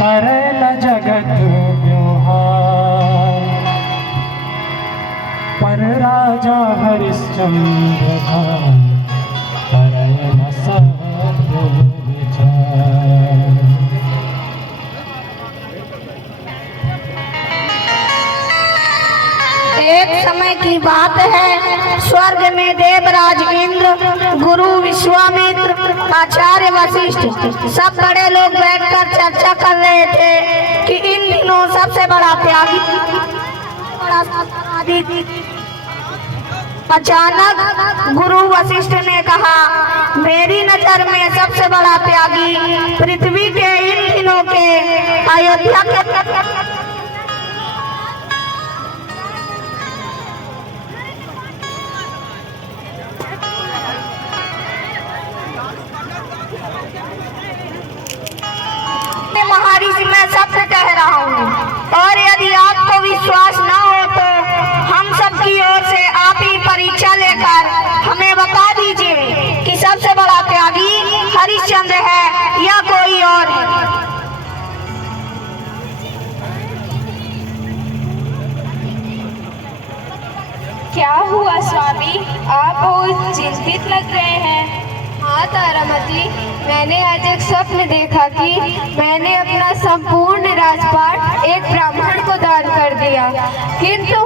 तरल जगत व्यवहार, पर राजा हरिश्चंद्र का तरल न सत्य विचार। एक समय की बात है, स्वर्ग में देवराज इंद्र, गुरु विश्वामित्र, आचार्य वशिष्ठ सब बड़े लोग बैठकर चर्चा कर रहे थे कि इन दिनों सबसे बड़ा त्यागी अचानक गुरु वशिष्ठ ने कहा, मेरी नजर में सबसे बड़ा त्यागी पृथ्वी के इन दिनों के अयोध्या के महर्षि मैं सत्य कह रहा हूँ, और यदि आपको विश्वास न हो तो हम सब की ओर से आप ही परीक्षा लेकर हमें बता दीजिए कि सबसे बड़ा त्यागी हरिश्चंद्र है या कोई और है। क्या हुआ स्वामी, आप बहुत चिंतित लग रहे हैं। हाँ तारामती, मैंने आज एक स्वप्न देखा कि मैंने अपना संपूर्ण राजपाट एक ब्राह्मण को दान कर दिया, किंतु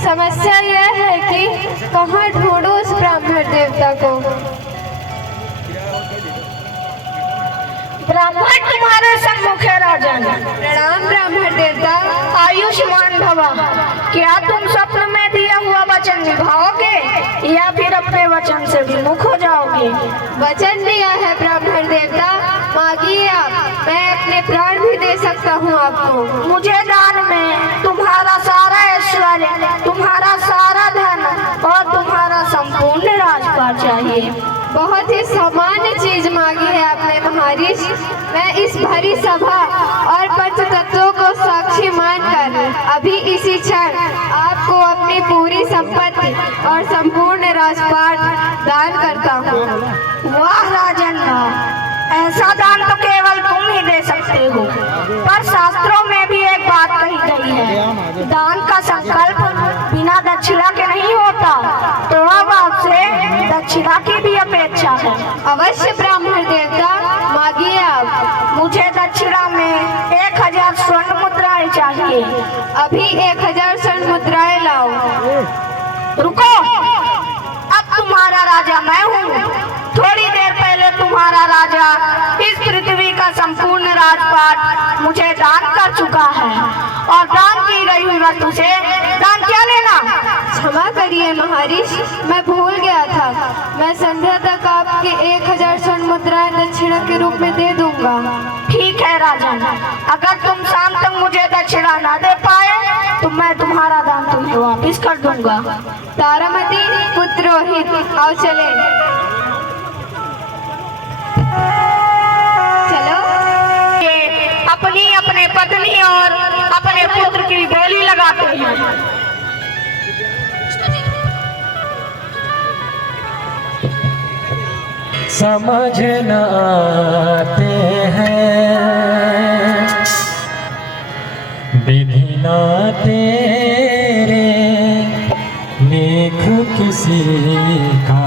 समस्या यह है कि कहाँ ढूंढूं उस ब्राह्मण देवता को। ब्राह्मण तुम्हारे सम्मुख है राजन। प्रणाम ब्राह्मण देवता। आयुष्मान भवा। क्या तुम स्वप्न में दिया हुआ वचन निभाओगे या फिर अपने वचन से विमुख हो जाओगे? वचन दिया है ब्राह्मण देवता, मांगिए आप, मैं अपने प्राण भी दे सकता हूँ आपको। मुझे दान में तुम्हारा सारा ऐश्वर्य, तुम्हारा सारा धन और तुम्हारा संपूर्ण राजपाट चाहिए। बहुत ही सामान्य चीज मांगी है आपने महर्षि। मैं इस भरी सभा और पंच तत्वों को साक्षी मानकर अभी इसी क्षण आपको अपनी पूरी संपत्ति और संपूर्ण राजपाट दान करता हूँ। वाह राजन, ऐसा दान तो केवल तुम ही दे सकते हो, पर शास्त्रों में भी एक बात कही गई है, दान का संकल्प बिना दक्षिणा के नहीं होता, तो अब आपसे दक्षिणा की भी अपेक्षा है। अवश्य ब्राह्मण देवता, मांगिए आप। मुझे दक्षिणा में 1000 स्वर्ण मुद्राएं चाहिए। अभी 1000 स्वर्ण मुद्राएं लाओ। रुको, अब तुम्हारा राजा मैं हूँ। थोड़ी देर पहले तुम्हारा राजा इस पृथ्वी का संपूर्ण राजपाट मुझे दान कर चुका है, और दान की गई हुई वस्तु से दान क्या लेना? क्षमा करिए महर्षि, मैं भूल गया था। मैं संध्या तक आपके 1000 स्वर्ण मुद्राएं दक्षिणा के रूप में दे दूंगा। ठीक है राजन, अगर तुम शाम तक मुझे दक्षिणा न दे पाए तो मैं तुम्हारा दान तुम्हें वापिस कर दूंगा। तारामती पुत्रोहित, आओ चले। चलो। ये अपने पत्नी और अपने पुत्र की बोली लगाते हैं। समझ न आते हैं विधि ना तेरे, लेख किसी का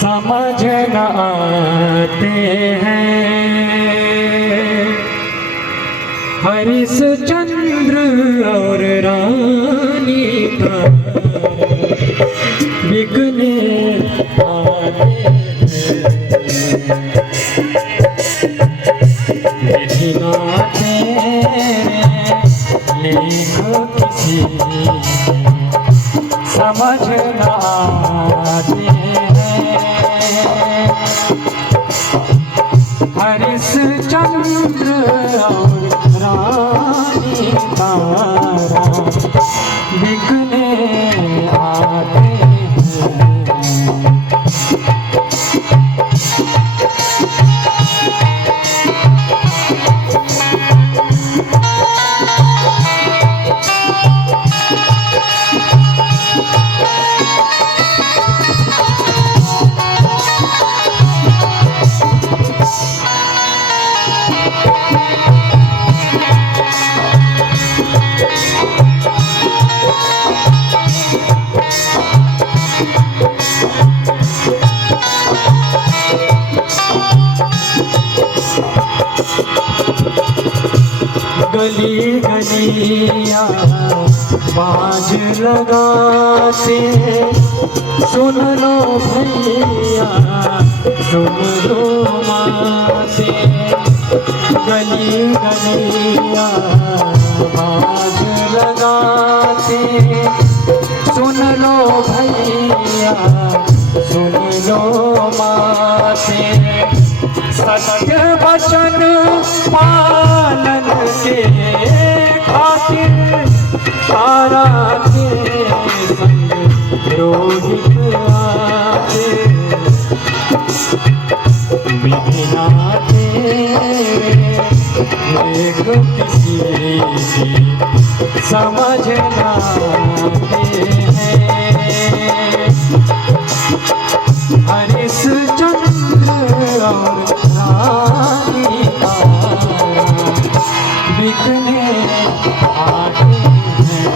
समझ न आते हैं। हरिश्चंद्र और रानी का बिकने आते विधि ना तेरे, लेख किसी समझ न आते हैं। हरिश्चंद्र और रानी तारा बिकने आते हैं। गली गलियां बाज लगाते, सुन लो भैया सुन लो माते। गली गलियां बाज लगाते, सुन लो भैया सुन लो माते। सत्य वचन पालन के खातिर तारा के संग रोहित आते। बिना तेरे एक किसी की समझ ना आते हैं। हरिश्चंद्र और रानी तारा बिकने आते हैं।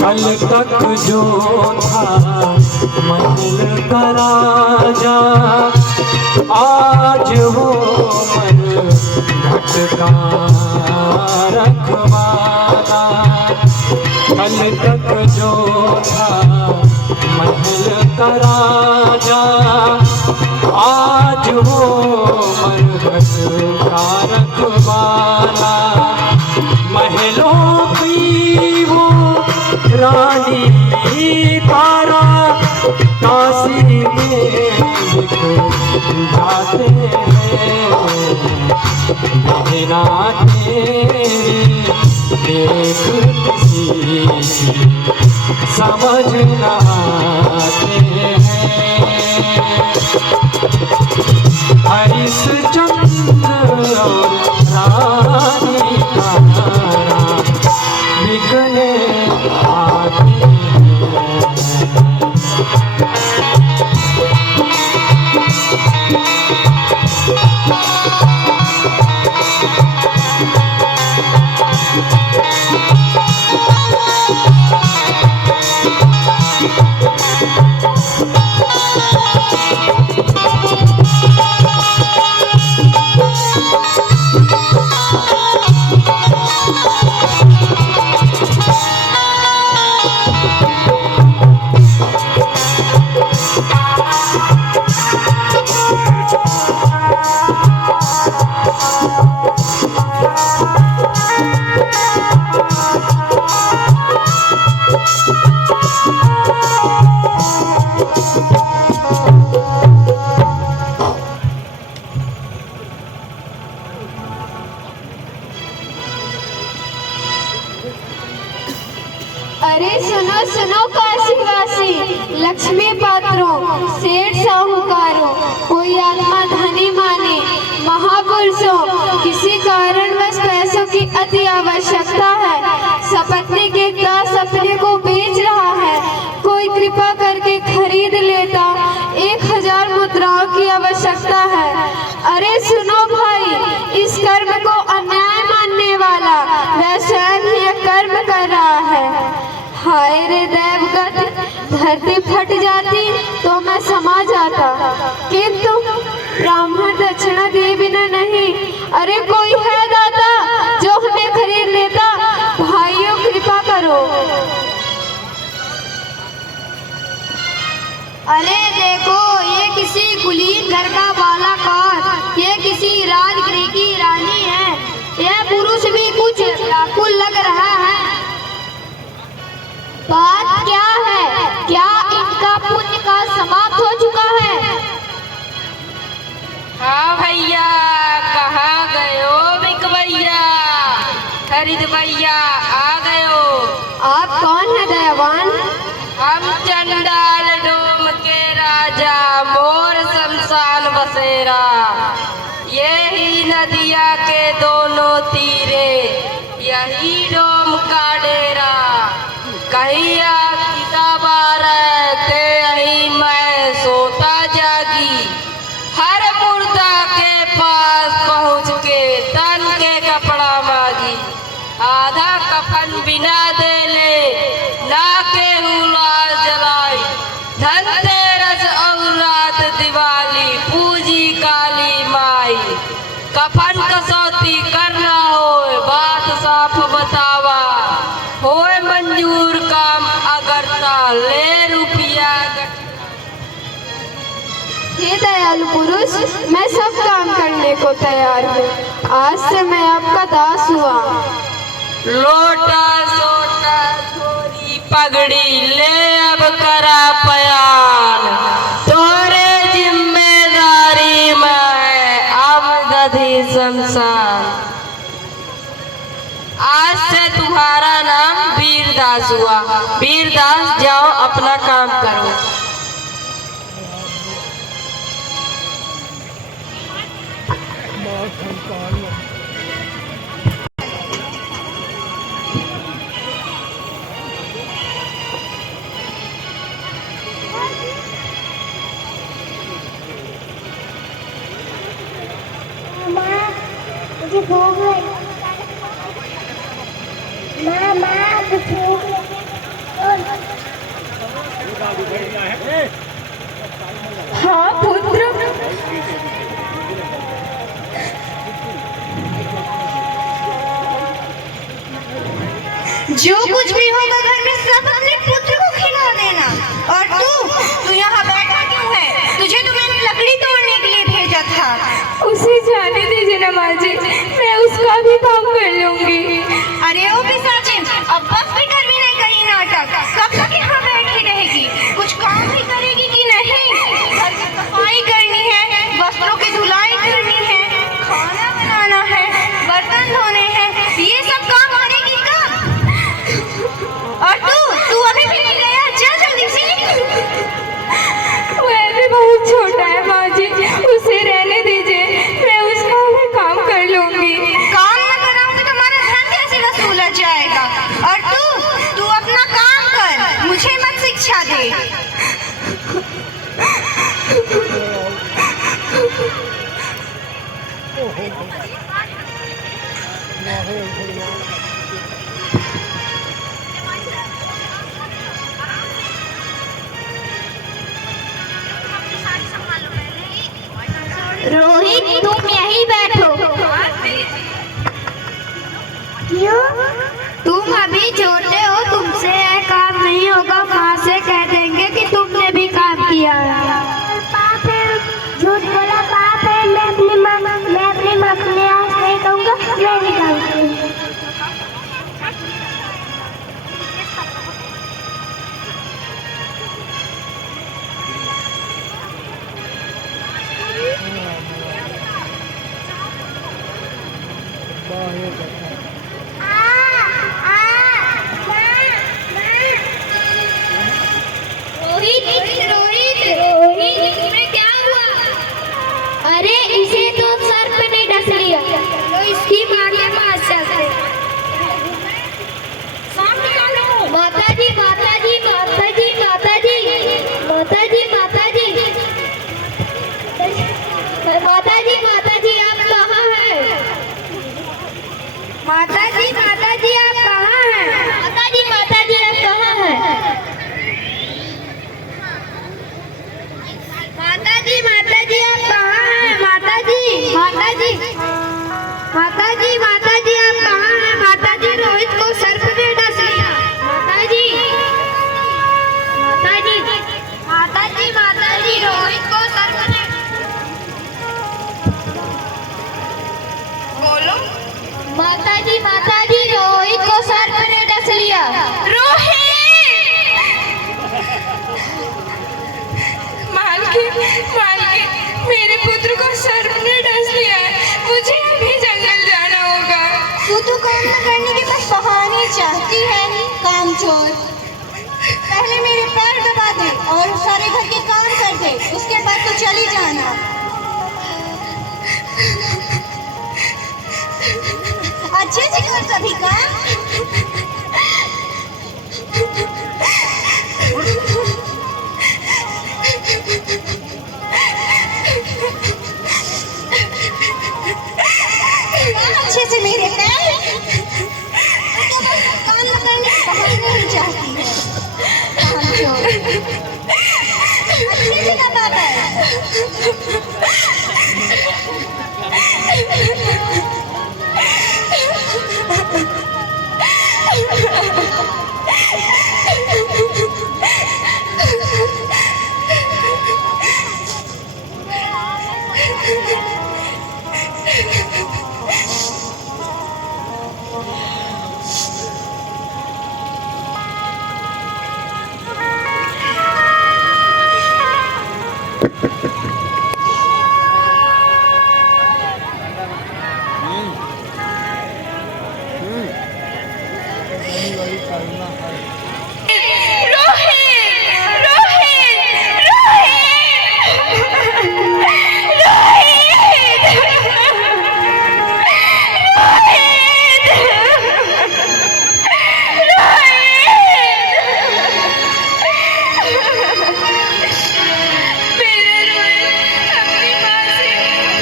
कल तक जो था महल का राजा, आज वो मन घट का रखवाला। कल तक जो था महल का राजा, आज वो मन घट का रखवाला। महलों की वो रानी तारा काशी में जाते हैं। बिना तेरे एक किसी की समझ ना आते हैं। हरिश्चंद्र और रानी तारा बिकने आते हैं। अरे सुनो सुनो काशीवासी, लक्ष्मी पात्रों, सेठ साहूकारों, कोई आत्मा धनी माने, महापुरुषों, किसी कारणवश पैसों की अति आवश्यकता है। सपत्नी के दास अपने को बेच रहा है, कोई कृपा करके खरीद लेता। 1000 मुद्राओं की आवश्यकता है। अरे सुनो भाई, इस कर्म को अन्याय मानने वाला वह स्वयं ही यह कर्म कर रहा है। हाय रे देवगति, धरती फट जाती तो मैं समा जाता, किंतु ब्राह्मण दक्षिणा दिए बिना नहीं। अरे कोई है दाता जो हमें खरीद लेता, मैया आ गयो। आप कौन है दयावान? हम चंडाल डोम के राजा मोर शमशान बसेरा। यही नदिया के दोनों तीरे यही डोम का डेरा। कहिया किताबार ते यही मैं सोता जागी। हर मुर्दा के पास पहुँच के तन के कपड़ा मांगी। आधा कफन बिना देले ना के हुलाल जलाई। धनतेरस और रात दिवाली पूजी काली माई। कफन कसौती करना होए बात साफ बतावा। होए मंजूर काम अगर ता ले रुपया। हे दयालु पुरुष, मैं सब काम करने को तैयार हूँ। आज से मैं आपका दास हुआ। लोटा सोटा थोड़ी पगड़ी ले अब करा पयान। तोरे जिम्मेदारी में अब दधी शमशान। आज से तुम्हारा नाम वीरदास हुआ। वीरदास जाओ अपना काम करो। मुझे भूख लगी। माँ मुझे भूख लगी। हाँ पुत्र। जो कुछ भी होगा घर में सब अपने पुत्र को खिला देना। और तू यहाँ बैठा क्यों है? तुझे तो मैंने लकड़ी तोड़ने के लिए भेजा था। उसे जाने दीजिए ना माँ जी, मैं उसका भी काम कर लूंगी। अरे ओ पिशाचिन, अब बस भी कर भी नहीं कहीं नाटक। कब तक यहाँ बैठी रहेगी? कुछ काम भी करेगी कि नहीं? घर की सफाई करनी है, वस्त्रों की धुलाई करनी है, खाना बनाना है, बर्तन धोने हैं। ये सब काम करेगी कब? और तू अभी भी नहीं गया? चल जल्दी से। वह भी बहुत छोटा है माँ जी, उसे रहने दीजिए, मैं उसका भी काम कर लूंगी। काम न कराऊं तो तुम्हारा धन कैसे वसूला जाएगा? और तू अपना काम कर, मुझे मत शिक्षा दे। रोहित तुम यहीं बैठो। क्यों? तुम अभी छोटे हो, तुमसे यह काम नहीं होगा। माँ से कह देंगे कि तुमने भी काम किया। पाप है, झूठ बोला पाप है। मैं अपनी माँ को आज नहीं कहूँगा। मैं नहीं कहूँगी। चाहती है कामचोर। पहले मेरे पैर दबा दे और सारे घर के काम कर दे, उसके बाद तो चली जाना। अच्छे से कर सभी काम। अच्छे से मेरे पैर काम न करने के बहाने नहीं चाहती है कामचोर। अच्छे से दबा दे।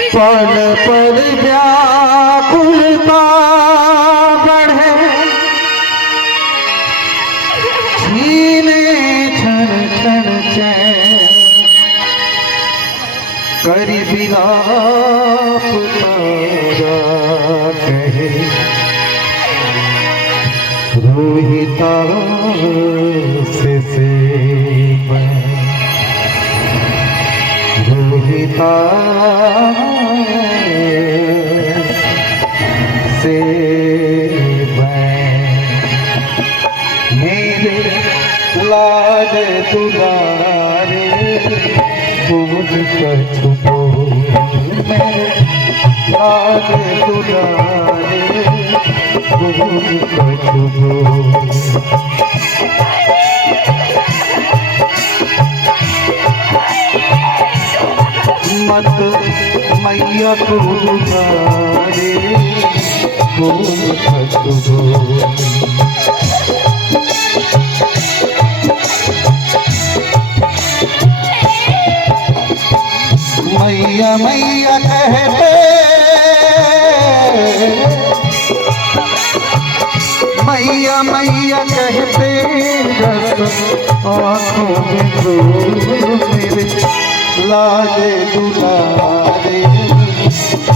पल पल व्याकुलता बढ़े, छीने क्षण क्षण चैन, करी विलाप तारा कहे, रोहिता से मैं रोहिता से मेरे लाड दुलारे भूल कर छुपो, मेरे लाड दुलारे भूल कर छुपो। मत मैया को दुलारे भूल कर छुपो। मैया मैया कहते, मैया मैया कहते रस आँखों में धूल, मेरे लाडे दुलारे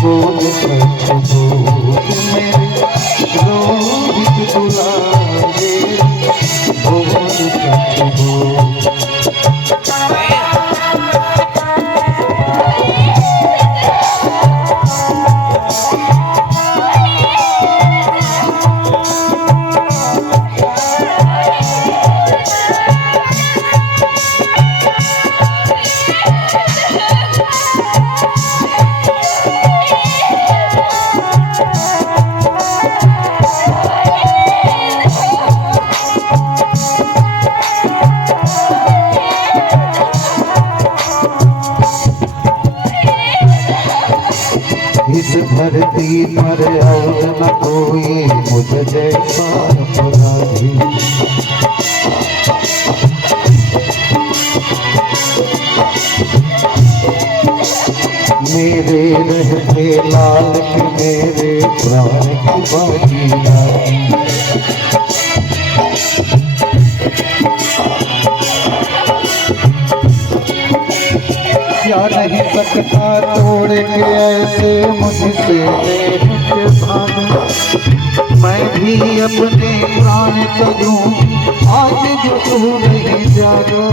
बोल कर छुपो, मेरे रोहित दुलारे बोल कर छुपो। इस धरती पर और न कोई मुझ जैसा अपराधी, मेरे रहते लाल के मेरे प्राण की बाजी लागी। क्या नहीं सकता तोड़ के ऐसे मुझसे के भाग, मैं भी अपने प्राण तजूं आज जो तू नहीं जागा।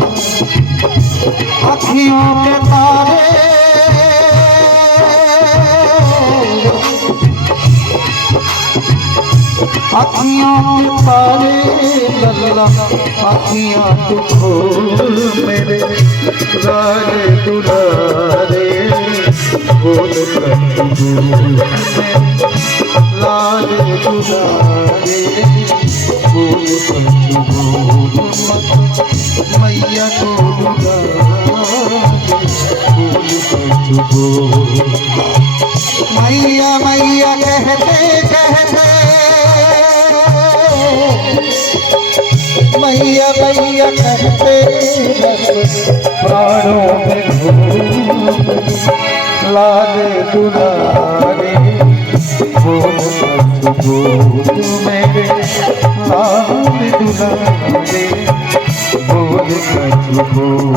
अखियों के तारे अखियों के तारे लल्ला, अखियां तू खोल, मेरे राज दुलारे बोल कर लाल दुलारे मैया मैया कहते बस प्राणों में घूम लाले दुलारे बोल सच बोल मेरे लाले दुलारे बोल सच बोल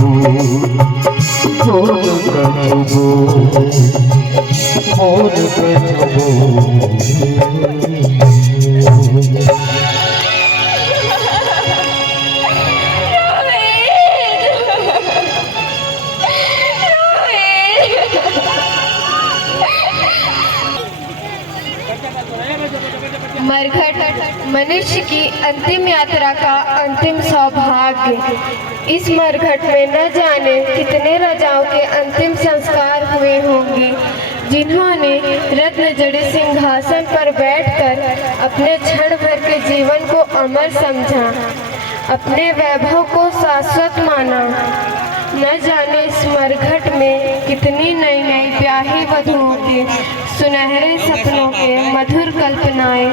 सच बोल सच बोल। मरघट मनुष्य की अंतिम यात्रा का अंतिम सौभाग्य। इस मरघट में न जाने कितने राजाओं के अंतिम संस्कार हुए होंगे, जिन्होंने रत्न जड़े सिंहासन पर बैठकर अपने क्षण भर के जीवन को अमर समझा, अपने वैभव को शाश्वत माना। न जाने इस मरघट में कितनी नई नई ब्याही वधुओं के सुनहरे सपनों के मधुर कल्पनाएं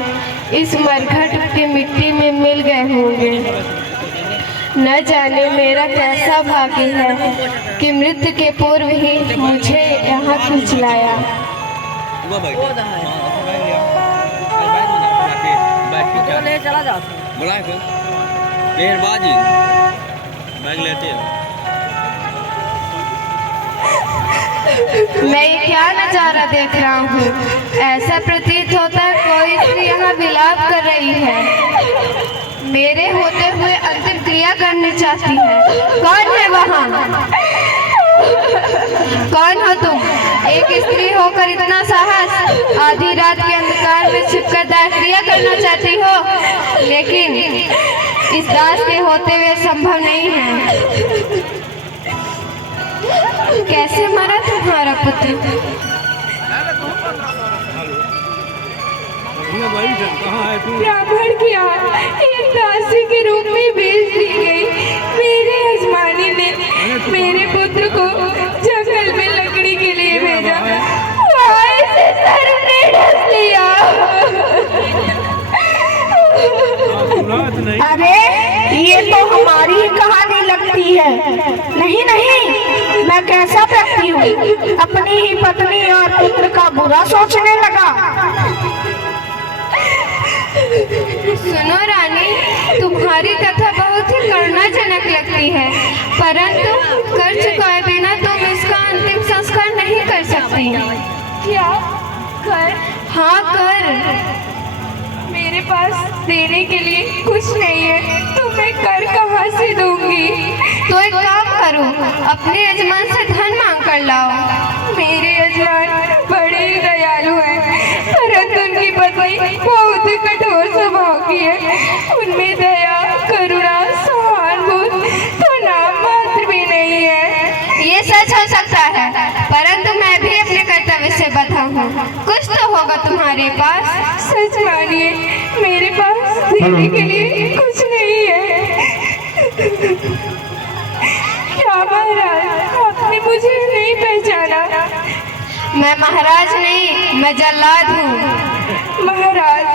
इस मरघट की मिट्टी में मिल गए होंगे। न जाने मेरा कैसा भाग्य है कि मृत्यु के पूर्व ही मुझे यहाँ खींच लाया। मैं ये क्या नजारा देख रहा हूँ? ऐसा प्रतीत होता है कोई स्त्री यहाँ विलाप कर रही है, मेरे होते हुए अंतिम क्रिया करनी चाहती है। कौन है वहाँ? कौन हो तुम? एक स्त्री होकर इतना साहस? आधी रात के अंधकार में छिपकर दाह क्रिया करना चाहती हो, लेकिन इस दास के होते हुए संभव नहीं है। कैसे मरा तुम्हारा पुत्र? ब्राह्मण की एक दासी के रूप में बेच दी गई। मेरे यजमानी ने मेरे पुत्र को जंगल में लकड़ी के लिए भेजा, वहाँ इसे सर ने ढस लिया। अरे ये तो हमारी ही कहानी लगती है। नहीं नहीं, मैं कैसा व्यक्ति हूँ, अपनी ही पत्नी और पुत्र का बुरा सोचने लगा। सुनो रानी, तुम्हारी कथा बहुत ही करुणाजनक लगती है, परंतु कर चुकाए बिना तुम इसका अंतिम संस्कार नहीं कर सकती। क्या कर? हाँ कर। मेरे पास देने के लिए कुछ नहीं है, तो मैं कर कहाँ से दूंगी? तो एक काम करो, अपने यजमान से धन मांग कर लाओ। मेरे यजमान बड़े ही दयालु हैं, परंतु उनकी पत्नी बहुत ही कठोर स्वभाव की है। उनमें दया, करुणा, सहानुभूति तो नाम मात्र भी नहीं है। ये सच हो सकता है, परंतु मैं भी अपने कर्तव्य से बधा हूँ। कुछ तो होगा तुम्हारे पास। सच मानिए, मेरे पास देने के लिए कुछ नहीं है। क्या महाराज, आपने मुझे नहीं पहचाना? मैं महाराज नहीं, मैं जल्लाद हूँ। महाराज,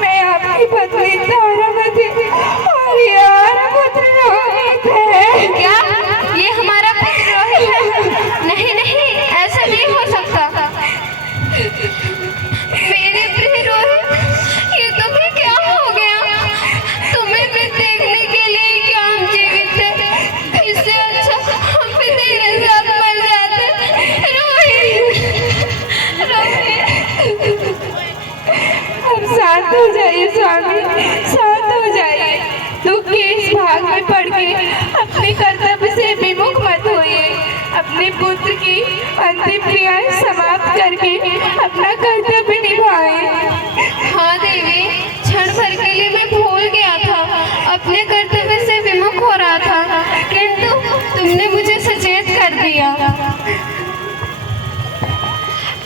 मैं आपकी पत्नी तारामती और ये हमारा पुत्र रोहित है। क्या ये हमारा पुत्र रोहित है? नहीं नहीं, ऐसा नहीं हो सकता। मेरे प्रिय रोहित, ये तुम्हें क्या हो गया? तुम्हें भी देखने के लिए क्या हम जीवित थे? इससे अच्छा हम भी तेरे साथ मर जाते। रोहित, रोहित। अब शांत हो जाइए स्वामी, शांत हो जाइए। दुख के इस भाग में पड़ के अपने कर्तव्य से विमुख मत होइए। अपने पुत्र की अंतिम क्रियाएं समाप्त करके अपना कर्तव्य निभाएं। हाँ देवी, क्षण भर के लिए मैं भूल गया था, अपने कर्तव्य से विमुख हो रहा था, किंतु तुमने मुझे सचेत कर दिया।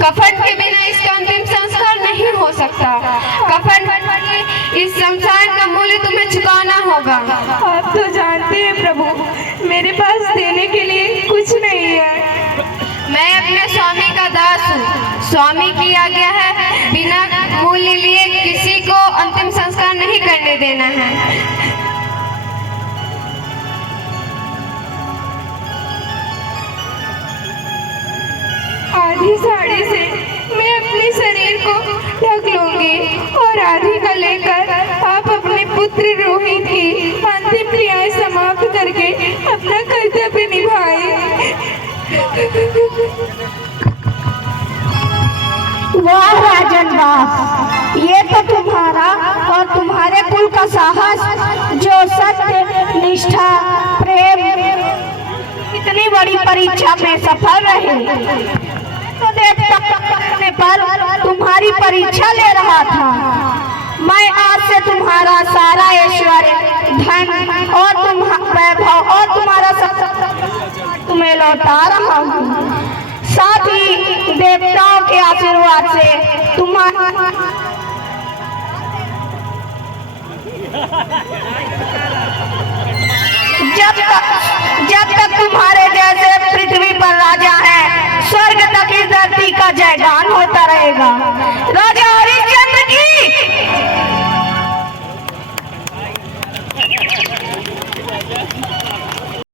कफन के बिना इसका अंतिम संस्कार नहीं हो सकता। कफन इस संसार का मूल्य तुम्हें चुकाना होगा। आप तो जानते हैं प्रभु, मेरे पास देने के लिए कुछ नहीं है। मैं अपने स्वामी का दास हूँ। स्वामी की आज्ञा है, बिना मूल्य लिए किसी को अंतिम संस्कार नहीं करने लेना है। आधी साड़ी से मैं अपने शरीर को ढक लूंगी और आधी का लेकर आप अपने पुत्र रोहित की अंतिम क्रियाएं समाप्त करके अपना कर्तव्य निभाए। वाह राजन वाह, ये तो तुम्हारा और तुम्हारे कुल का साहस जो सत्य, निष्ठा, प्रेम इतनी बड़ी परीक्षा में सफल रहे। तो देवता करने पर तुम्हारी परीक्षा ले रहा था। मैं आज से तुम्हारा सारा ऐश्वर्य, धन और वैभव और तुम्हारा सब तुम्हें लौटा रहा हूँ। साथ ही देवताओं के आशीर्वाद से जब तक तुम्हारे जैसे पृथ्वी पर राजा हैं, स्वर्ग तक इस धरती का जयगान होता रहेगा।